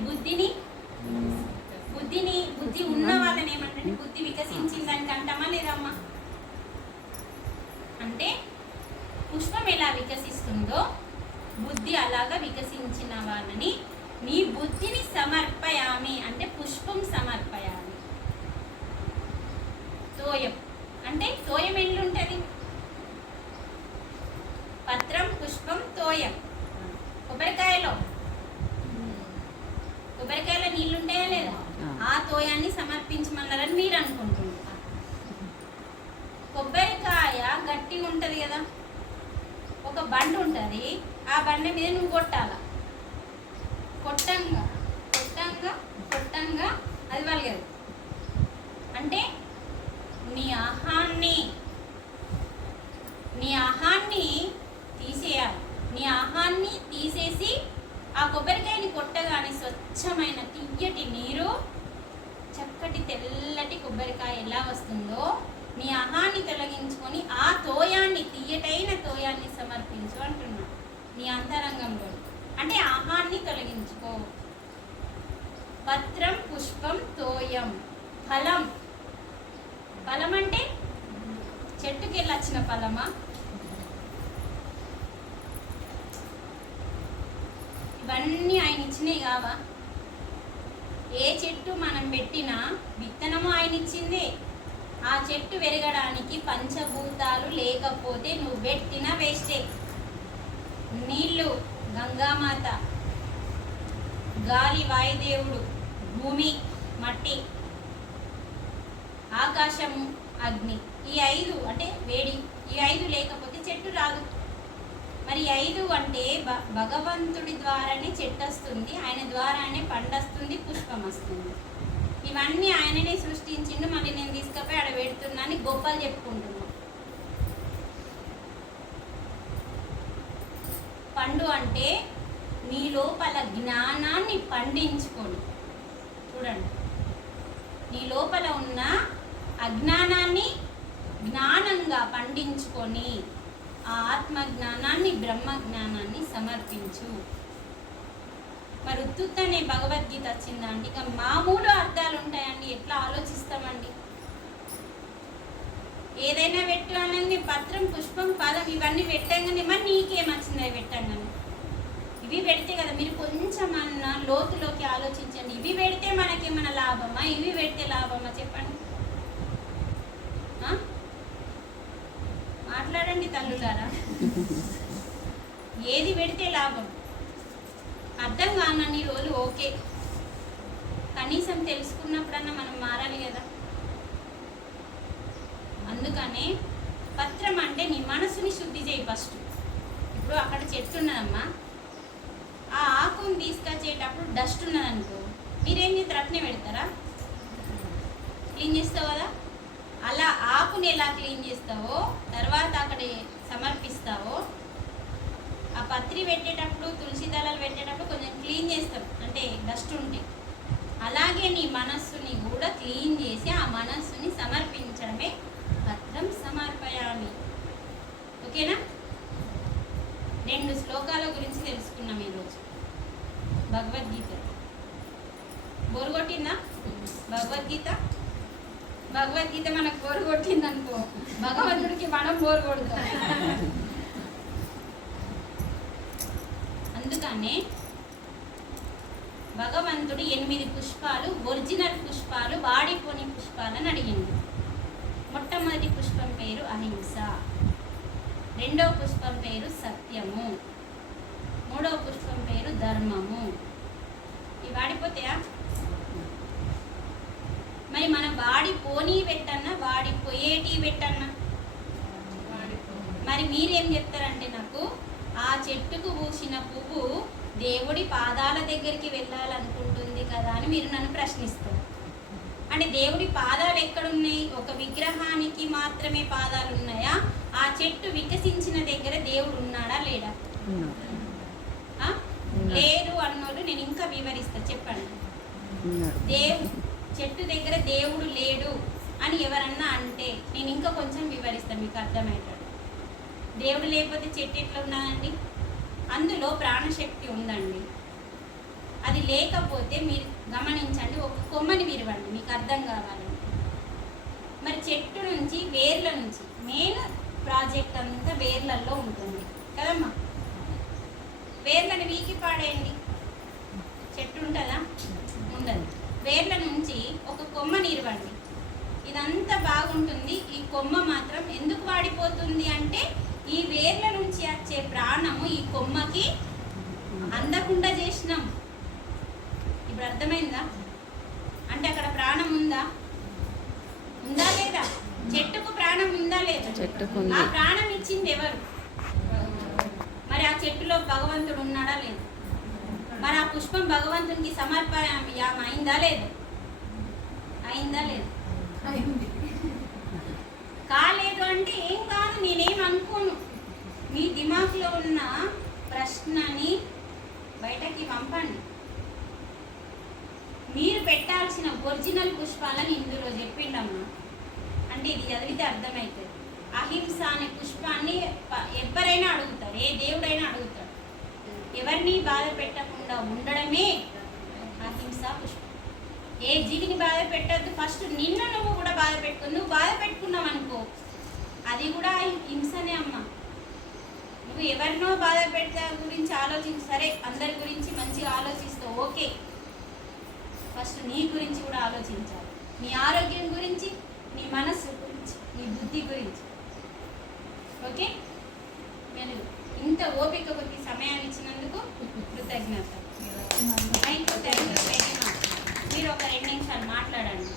బుద్ధిని బుద్ధిని బుద్ధి ఉన్న వాళ్ళని ఏమంటే బుద్ధి వికసించిందని అంటామా లేదమ్మా అంటే పుష్పం ఎలా వికసిస్తుందో బుద్ధి అలాగా వికసించిన వాళ్ళని నీ బుద్ధిని సమర్పయామి అంటే పుష్పం సమర్పయామి. తోయం. అంటే తోయం ఎల్లుంటది పత్రం పుష్పం తోయం. కొబ్బరికాయలో నీళ్ళు ఉంటాయా లేదా ఆ తోయాన్ని సమర్పించమన్నారని మీరు అనుకుంటున్నారు. కొబ్బరికాయ గట్టి ఉంటుంది కదా. ఒక బండ ఉంటుంది. ఆ బండ మీద నువ్వు కొట్టాల? కొట్టంగా కొట్టంగా కొట్టంగా అది వలగదు. అంటే నీ ఆహాన్ని నీ ఆహాన్ని తీసేయాలి. నీ ఆహాన్ని తీసేసి ఆ కొబ్బరికాయని కొట్టగానే స్వచ్ఛమైన తియ్యటి నీరు చక్కటి తెల్లటి కొబ్బరికాయ ఎలా వస్తుందో నీ అహాన్ని తొలగించుకొని ఆ తోయాన్ని తీయటైన తోయాన్ని సమర్పించు అంటున్నాను నీ అంతరంగంలో. అంటే ఆహాన్ని తొలగించుకో. పత్రం పుష్పం తోయం ఫలం. ఫలం అంటే? చెట్టుకి వెళ్ళొచ్చిన ఫలమా? ఇవన్నీ ఆయన ఇచ్చినాయి కావా? ఏ చెట్టు మనం పెట్టినా విత్తనము ఆయన ఇచ్చిందే ఆ చెట్టు పెరగడానికి పంచభూతాలు లేకపోతే నువ్వు పెట్టిన వేస్టే. నీళ్ళు గంగామాత గాలి వాయుదేవుడు భూమి మట్టి ఆకాశము అగ్ని. ఈ ఐదు అంటే వేడి. ఈ ఐదు లేకపోతే చెట్టు రాదు. ఐదు అంటే భ- భగవంతుడి ద్వారానే చెట్టు వస్తుంది ఆయన ద్వారానే పండొస్తుంది పుష్పం వస్తుంది ఇవన్నీ ఆయననే సృష్టించిండు మళ్ళీ నేను తీసుకపోయి ఆడ పెడుతున్నాను గొప్పలు చెప్పుకుంటున్నాను పండు అంటే నీ లోపల జ్ఞానాన్ని పండించుకోండి చూడండి. నీ లోపల ఉన్న అజ్ఞానాన్ని జ్ఞానంగా పండించుకొని ఆ ఆత్మ జ్ఞానాన్ని బ్రహ్మ జ్ఞానాన్ని సమర్పించు. మరి ఉత్తుత్తనే భగవద్గీత వచ్చిందండి ఇక మామూలు అర్థాలు ఉంటాయండి ఎట్లా ఆలోచిస్తామండి? ఏదైనా పెట్టు అనగానే పత్రం పుష్పం పదం ఇవన్నీ పెట్టంగానే మరి నీకేమొచ్చింది అవి పెట్టంగానే? ఇవి పెడితే కదా మీరు కొంచెం అన్న లోతులోకి ఆలోచించండి. ఇవి పెడితే మనకేమైనా లాభమా? ఇవి పెడితే లాభమా? చెప్పండి ఆ? మాట్లాడండి తల్లులారా ఏది పెడితే లాభం. అర్థం కానన్ని రోజులు ఓకే. కనీసం తెలుసుకున్నప్పుడన్నా మనం మారాలి కదా. అందుకనే పత్రం అంటే నీ మనసుని శుద్ధి చేయి ఫస్ట్. ఇప్పుడు అక్కడ చెట్టు ఉన్నదమ్మా. ఆ ఆకుని తీసుకొచ్చేటప్పుడు డస్ట్ ఉన్నదనుకో మీరేం చేస్తారు? అట్నే పెడతారా? క్లీన్ చేస్తావు కదా? అలా ఆకుని ఎలా క్లీన్ చేస్తావో తర్వాత అక్కడ సమర్పిస్తావో పత్రి పెట్టేటప్పుడు తులసి దళాలు పెట్టేటప్పుడు కొంచెం క్లీన్ చేస్తాం. అంటే డస్ట్ ఉంటే. అలాగే నీ మనస్సుని కూడా క్లీన్ చేసి ఆ మనస్సుని సమర్పించడమే పత్రం సమర్పయామి. ఓకేనా? రెండు శ్లోకాల గురించి తెలుసుకున్నాం ఈరోజు. భగవద్గీత. బోరు కొట్టిందా? భగవద్గీత? భగవద్గీత మనకు బోరు కొట్టింది భగవంతుడికి మనం బోరు అందుకనే భగవంతుడు ఎనిమిది పుష్పాలు ఒరిజినల్ పుష్పాలు వాడిపోని పుష్పాలని అడిగింది మొట్టమొదటి పుష్పం పేరు అహింస. రెండవ పుష్పం పేరు సత్యము. మూడవ పుష్పం పేరు ధర్మము. ఇవి వాడిపోతాయా? మరి మనం వాడిపోని పెట్టన్నా వాడిపోయేటి పెట్టన్నా? మరి మీరేం చెప్తారంటే నాకు ఆ చెట్టుకు పూసిన పువ్వు దేవుడి పాదాల దగ్గరికి వెళ్ళాలనుకుంటుంది కదా అని మీరు నన్ను ప్రశ్నిస్తారు అంటే దేవుడి పాదాలు ఎక్కడున్నాయి? ఒక విగ్రహానికి మాత్రమే పాదాలు ఉన్నాయా? ఆ చెట్టు వికసించిన దగ్గర దేవుడు ఉన్నాడా లేడా? లేదు అన్నోళ్ళు నేను ఇంకా వివరిస్తా చెప్పండి. దేవు చెట్టు దగ్గర దేవుడు లేడు అని ఎవరన్నా అంటే నేను ఇంకా కొంచెం వివరిస్తాను మీకు అర్థమయ్యేటట్టు దేవుడు లేకపోతే చెట్టు ఎట్లా ఉన్నదండి అందులో ప్రాణశక్తి ఉందండి. అది లేకపోతే మీరు గమనించండి ఒక కొమ్మని విరవండి మీకు అర్థం కావాలి. మరి చెట్టు నుంచి వేర్ల నుంచి మెయిన్ ప్రాజెక్ట్ అంతా వేర్లలో ఉంటుంది కదమ్మా? వేర్లను వీకి పాడేయండి. చెట్టు ఉంటుందా? ఉండదు. వేర్ల నుంచి ఒక కొమ్మ నిరవండి ఇదంతా బాగుంటుంది ఈ కొమ్మ మాత్రం ఎందుకు వాడిపోతుంది అంటే ఈ వేర్ల నుంచి వచ్చే ప్రాణము ఈ కొమ్మకి అందకుండా చేసినాం. ఇప్పుడు అర్థమైందా? అంటే అక్కడ ప్రాణం ఉందా? ఉందా లేదా? చెట్టుకు ప్రాణం ఉందా లేదా? చెట్టుకు ఉంది. ఆ ప్రాణం ఇచ్చింది ఎవరు? మరి ఆ చెట్టులో భగవంతుడు ఉన్నాడా లేదు? మరి ఆ పుష్పం భగవంతునికి సమర్పణ అయిందా లేదు? అయిందా లేదు? కాలేదు అంటే ఏం కాదు నేనేం అనుకోను. మీ దిమాగ్లో ఉన్న ప్రశ్నని బయటకి పంపండి. మీరు పెట్టాల్సిన ఒరిజినల్ పుష్పాలని ఇందులో చెప్పిండమ్మా. అంటే ఇది చదివితే అర్థమవుతుంది అహింస అనే పుష్పాన్ని ఎవరైనా అడుగుతారు ఏ దేవుడైనా అడుగుతాడు. ఎవరిని బాధ పెట్టకుండా ఉండడమే అహింస పుష్పం. ఏ జీవిని బాధ పెట్టద్దు? ఫస్ట్ నిన్ను నువ్వు కూడా బాధ పెట్టుకో. నువ్వు బాధ పెట్టుకున్నావు అనుకో. అది కూడా హింసనే అమ్మ. నువ్వు ఎవరినో బాధ పెట్టే గురించి ఆలోచించు. సరే అందరి గురించి మంచిగా ఆలోచిస్తావు ఓకే. ఫస్ట్ నీ గురించి కూడా ఆలోచించాలి. నీ ఆరోగ్యం గురించి నీ మనస్సు గురించి నీ బుద్ధి గురించి. ఓకే? నేను ఇంత ఓపిక కొద్ది సమయాన్ని ఇచ్చినందుకు కృతజ్ఞత. ఒక రెండు నిమిషాలు మాట్లాడండి.